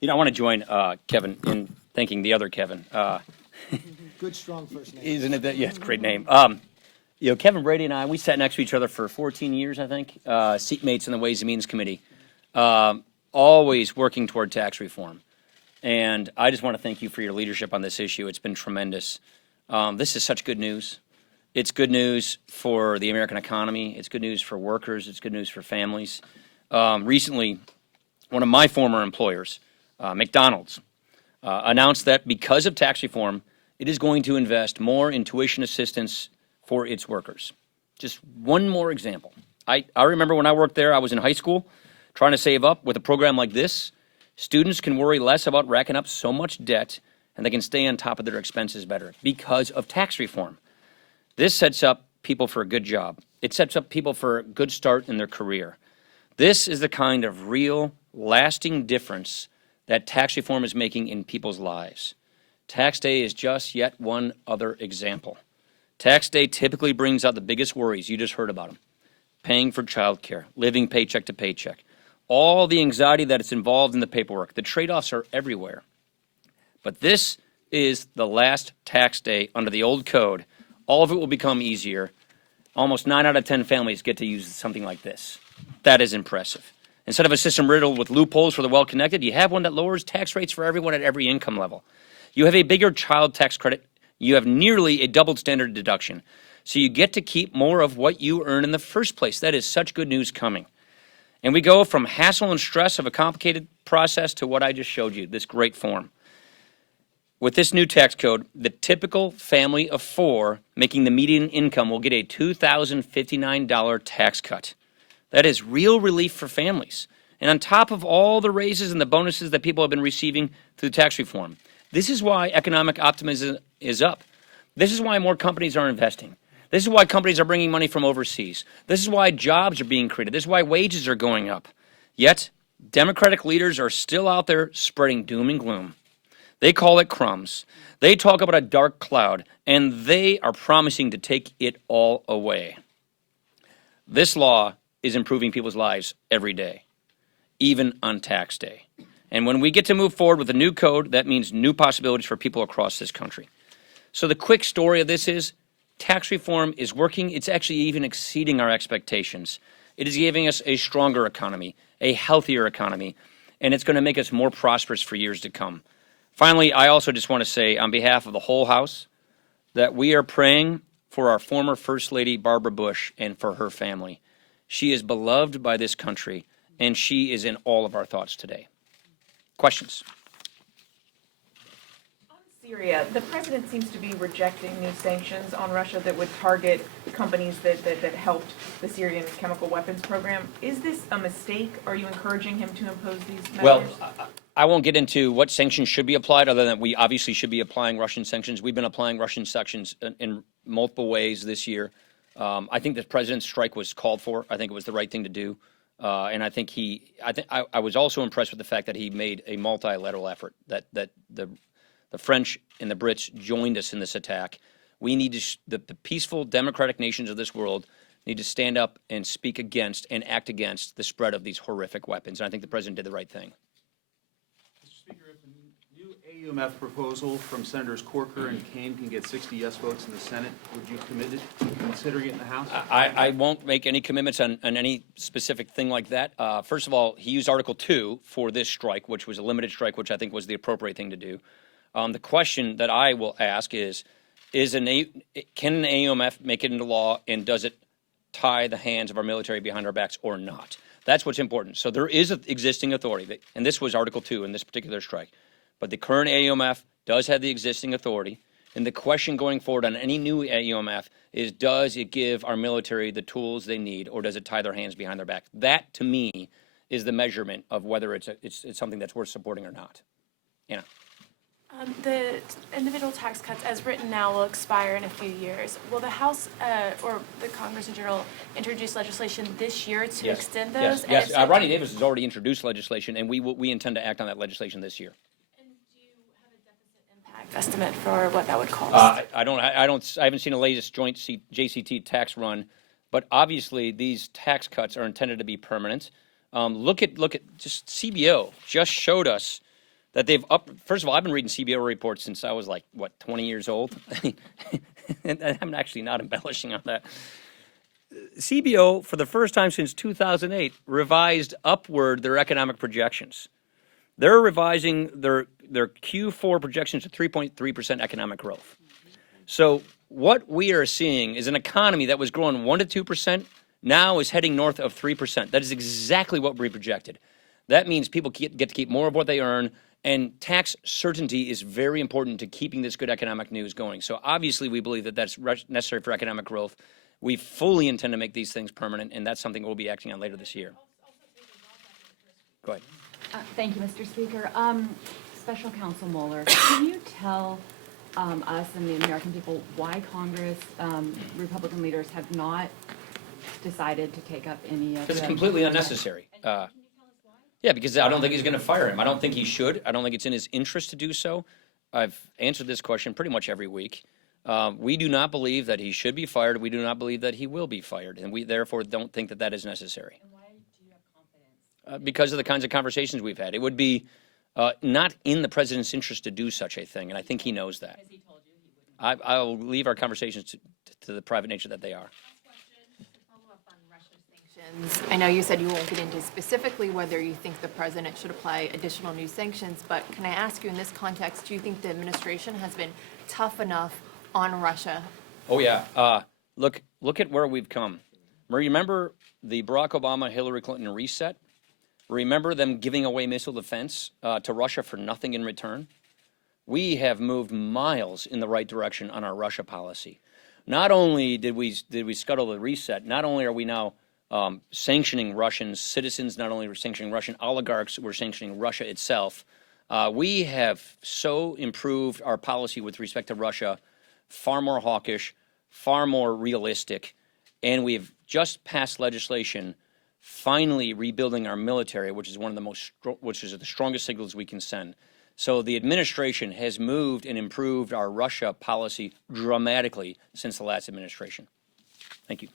You know, I want to join Kevin in thanking the other Kevin. Good, strong first name. Isn't it that? Yeah, it's a great name. You know, Kevin Brady and I, we sat next to each other for 14 years, I think, seatmates in the Ways and Means Committee, always working toward tax reform. And I just want to thank you for your leadership on this issue. It's been tremendous. This is such good news. It's good news for the American economy. It's good news for workers. It's good news for families. Recently, one of my former employers, McDonald's, announced that because of tax reform, it is going to invest more in tuition assistance for its workers. Just one more example. I remember when I worked there, I was in high school trying to save up. With a program like this, students can worry less about racking up so much debt, and they can stay on top of their expenses better because of tax reform. This sets up people for a good job. It sets up people for a good start in their career. This is the kind of real, lasting difference that tax reform is making in people's lives. Tax day is just yet one other example. Tax day typically brings out the biggest worries. You just heard about them. Paying for childcare, living paycheck to paycheck, all the anxiety that is involved in the paperwork. The trade-offs are everywhere. But this is the last tax day under the old code. All of it will become easier. Almost 9 out of 10 families get to use something like this. That is impressive. Instead of a system riddled with loopholes for the well-connected, you have one that lowers tax rates for everyone at every income level. You have a bigger child tax credit. You have nearly a doubled standard deduction. So you get to keep more of what you earn in the first place. That is such good news coming. And we go from hassle and stress of a complicated process to what I just showed you, this great form. With this new tax code, the typical family of 4 making the median income will get a $2,059 tax cut. That is real relief for families. And on top of all the raises and the bonuses that people have been receiving through tax reform, this is why economic optimism is up. This is why more companies are investing. This is why companies are bringing money from overseas. This is why jobs are being created. This is why wages are going up. Yet, Democratic leaders are still out there spreading doom and gloom. They call it crumbs. They talk about a dark cloud, and they are promising to take it all away. This law is improving people's lives every day, even on tax day. And when we get to move forward with a new code, that means new possibilities for people across this country. So the quick story of this is tax reform is working. It's actually even exceeding our expectations. It is giving us a stronger economy, a healthier economy, and it's going to make us more prosperous for years to come. Finally, I also just want to say on behalf of the whole House that we are praying for our former First Lady, Barbara Bush, and for her family. She is beloved by this country, and she is in all of our thoughts today. Questions? On Syria, the president seems to be rejecting new sanctions on Russia that would target companies that helped the Syrian chemical weapons program. Is this a mistake? Are you encouraging him to impose these measures? Well, I won't get into what sanctions should be applied, other than we obviously should be applying Russian sanctions. We've been applying Russian sanctions in multiple ways this year. I think the president's strike was called for. I think it was the right thing to do. And I think I was also impressed with the fact that he made a multilateral effort, that the French and the Brits joined us in this attack. We need to, the peaceful democratic nations of this world need to stand up and speak against and act against the spread of these horrific weapons. And I think the president did the right thing. Mr. Speaker, if the new AUMF proposal from Senators Corker and Kaine can get 60 yes votes in the Senate, would you commit to considering it in the House? I won't make any commitments on any specific thing like that. First of all, he used Article 2 for this strike, which was a limited strike, which I think was the appropriate thing to do. The question that I will ask is can an AUMF make it into law, and does it tie the hands of our military behind our backs or not? That's what's important. So there is an existing authority, and this was Article 2 in this particular strike. But the current AUMF does have the existing authority, and the question going forward on any new AUMF is, does it give our military the tools they need, or does it tie their hands behind their back? That, to me, is the measurement of whether it's something that's worth supporting or not. Anna. The individual tax cuts, as written now, will expire in a few years. Will the House or the Congress in general introduce legislation this year to extend those? Yes. Ronnie Davis has already introduced legislation, and we intend to act on that legislation this year. And do you have a deficit impact estimate for what that would cost? I haven't seen a latest joint JCT tax run, but obviously these tax cuts are intended to be permanent. Look at just CBO just showed us that they've up. First of all, I've been reading CBO reports since I was like, what, 20 years old? And I'm actually not embellishing on that. CBO, for the first time since 2008, revised upward their economic projections. They're revising their Q4 projections to 3.3% economic growth. So what we are seeing is an economy that was growing 1 to 2%, now is heading north of 3%. That is exactly what we projected. That means people get to keep more of what they earn, and tax certainty is very important to keeping this good economic news going. So obviously we believe that that's necessary for economic growth. We fully intend to make these things permanent, and that's something we'll be acting on later this year. Go ahead. Thank you, Mr. Speaker. Special Counsel Mueller, can you tell us and the American people why Congress, Republican leaders have not decided to take up any of Because it's the... completely unnecessary. Yeah, because I don't think he's going to fire him. I don't think he should. I don't think it's in his interest to do so. I've answered this question pretty much every week. We do not believe that he should be fired. We do not believe that he will be fired, and we therefore don't think that that is necessary. And why do you have confidence? Because of the kinds of conversations we've had. It would be not in the president's interest to do such a thing, and I think he knows that. Has he told you he wouldn't? I'll leave our conversations to the private nature that they are. I know you said you won't get into specifically whether you think the president should apply additional new sanctions, but can I ask you in this context, do you think the administration has been tough enough on Russia? Oh, yeah. Look at where we've come. Remember the Barack Obama, Hillary Clinton reset? Remember them giving away missile defense to Russia for nothing in return? We have moved miles in the right direction on our Russia policy. Not only did we scuttle the reset, not only are we now sanctioning Russian citizens, not only we're sanctioning Russian oligarchs, we're sanctioning Russia itself. We have so improved our policy with respect to Russia, far more hawkish, far more realistic, and we've just passed legislation finally rebuilding our military, which is which is the strongest signals we can send. So the administration has moved and improved our Russia policy dramatically since the last administration. Thank you.